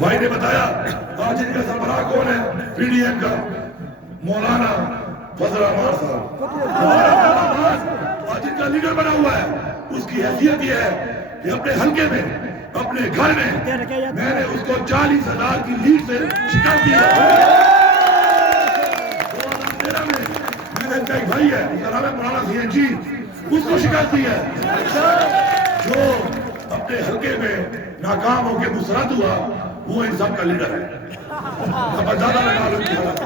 بھائی نے بتایا آج ان کا سربراہ کون ہے؟ پی ڈی ایم کا مولانا فضل احمد صاحب آج ان کا لیڈر بنا ہوا ہے. اس کی حیثیت یہ ہے کہ اپنے حلقے میں اپنے گھر میں نے اس کو 40,000 کی لیڈ سے شکست دی ہے. 2013 میں نے ان کا ایک بھائی ہے اس کا نام ہے مولانا سی این جی, اس کو شکست دی ہے. جو اپنے حلقے میں ناکام ہو کے مسرت ہوا وہ ان سب کا لیڈر ہے. اب زیادہ لگا لو کی حالت.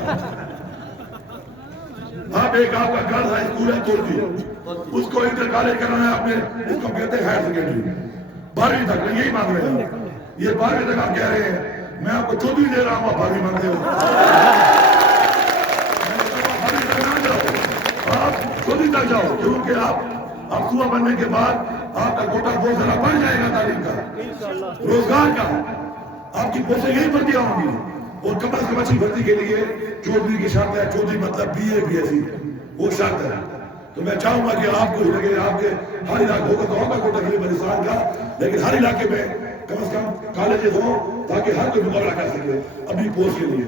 آپ ایک آپ کا گھر ہے اسکول ہے توڑ دی, اس کو انٹر کالج کرنا ہے اپنے, اس کو کہتے ہیں ہائر سیکنڈری 12ویں تک. یہی مانگ رہے ہیں یہ 12ویں تک آپ کہہ رہے ہیں میں آپ کو 14 دے رہا ہوں, آپ 12ویں مانگتے ہو. آپ 14 تک جاؤ کیونکہ آپ صبح بننے کے بعد آپ کا کوٹا بہت زیادہ بڑھ جائے گا تعلیم کا, روزگار کا. آپ کی پوسٹیں یہی بھرتیاں ہوں گی. اور کم از کم اچھی بھرتی کے لیے چودھری کی شرط ہے. چودھری مطلب B A B S C وہ شرط ہے. تو میں چاہوں گا کہ آپ کو لگے آپ کے ہر علاقے ہوگا تو ہوگا کوٹا کے بلوچستان کا, لیکن ہر علاقے میں کم از کم کالجز ہوں تاکہ ہر کوئی مقابلہ کر سکے اپنی پوسٹ کے لیے.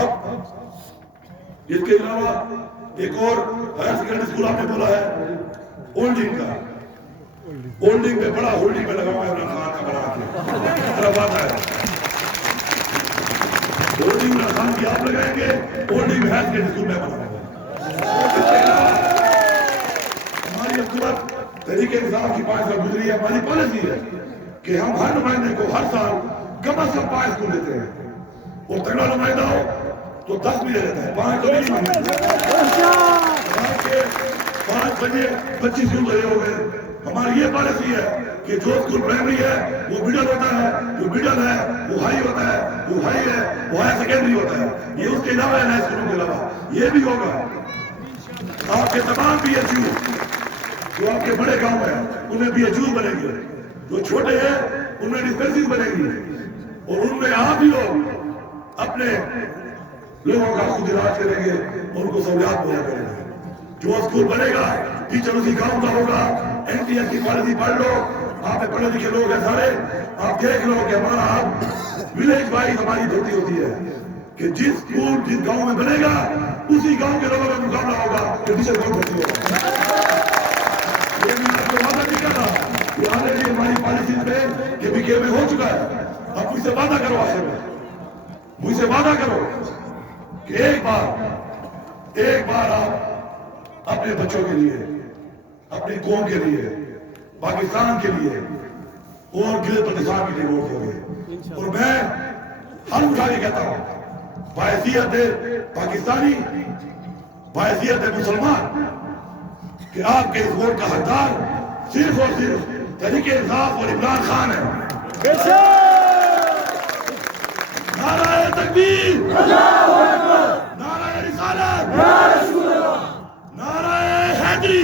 اب اس کے علاوہ ایک اور ہائر سیکنڈری اسکول آپ نے بولا ہے ہولڈنگ کا. ہولڈنگ میں بڑا ہولڈنگ میں لگا ہوا ہے عمران خان کا بنا کے بڑا بات ہے. ہولڈنگ عمران خان کی آپ لگائیں گے, ہولڈنگ ہائر سیکنڈری اسکول میں بنا. ہماری حکومت تحریک انصاف کی 5 سال گزری ہے. ہماری پالیسی ہے کہ ہم ہر نمائندے کو ہر سال کم از کم 5 اسکول دیتے ہیں, اور تگڑا نمائندہ ہو تو 10 بھی دے دیتا ہے, 5 تو نہیں مانگتے. 5 بجے 25 اسکول بھرے ہو گئے. ہماری یہ پالیسی ہے کہ جو اسکول پرائمری ہے وہ مڈل ہوتا ہے, جو مڈل ہے وہ ہائی ہوتا ہے, جو ہائی ہے وہ ہائر سیکنڈری ہوتا ہے. یہ اس کے علاوہ ہے, نئے اسکولوں کے علاوہ یہ بھی ہوگا. آپ کے تمام پی ایچ یو جو آپ کے بڑے گاؤں ہیں انہیں پی ایچ یو بنے گے, جو چھوٹے ہیں انہیں ڈسپینسری بنے گی, اور ان میں آپ ہی لوگ اپنے لوگوں کا خود علاج کریں گے اور ان کو سہولیات مہیا کریں گے. جو اسکول بنے گا ٹیچر اسی گاؤں کا ہوگا. این ٹی ایس کی پالیسی پڑھ لو, آپ نے پڑھے لکھے لوگ ہیں سارے, آپ دیکھ لو کہ ہمارا آپ ولیج وائز ہماری دھوتی ہوتی ہے کہ جس اسکول جس گاؤں میں بنے گا اسی گاؤں کے لوگوں میں مقابلہ ہوگا کہ ٹیچر کون بھرتی ہوگا. یہ میں آپ کو وعدہ نہیں کر رہا, یہ آلریڈی ہماری پالیسی میں کہ بی کے میں ہو چکا ہے. آپ مجھ سے وعدہ کرو, آخر میں مجھ سے وعدہ کرو کہ ایک بار آپ اپنے بچوں کے لیے, اپنی قوم کے لیے, پاکستان کے لیے اور گلے پردیسان کے لیے ووٹ دو گے. اور میں ہر اٹھا کے کہتا ہوں بحیثیت پاکستانی, بحیثیت مسلمان, کہ آپ کے اس ووٹ کا حقدار صرف اور صرف تحریک انصاف اور عمران خان ہے. نعرہ تکبیر, نعرہ رسالت, نعرہ حیدری.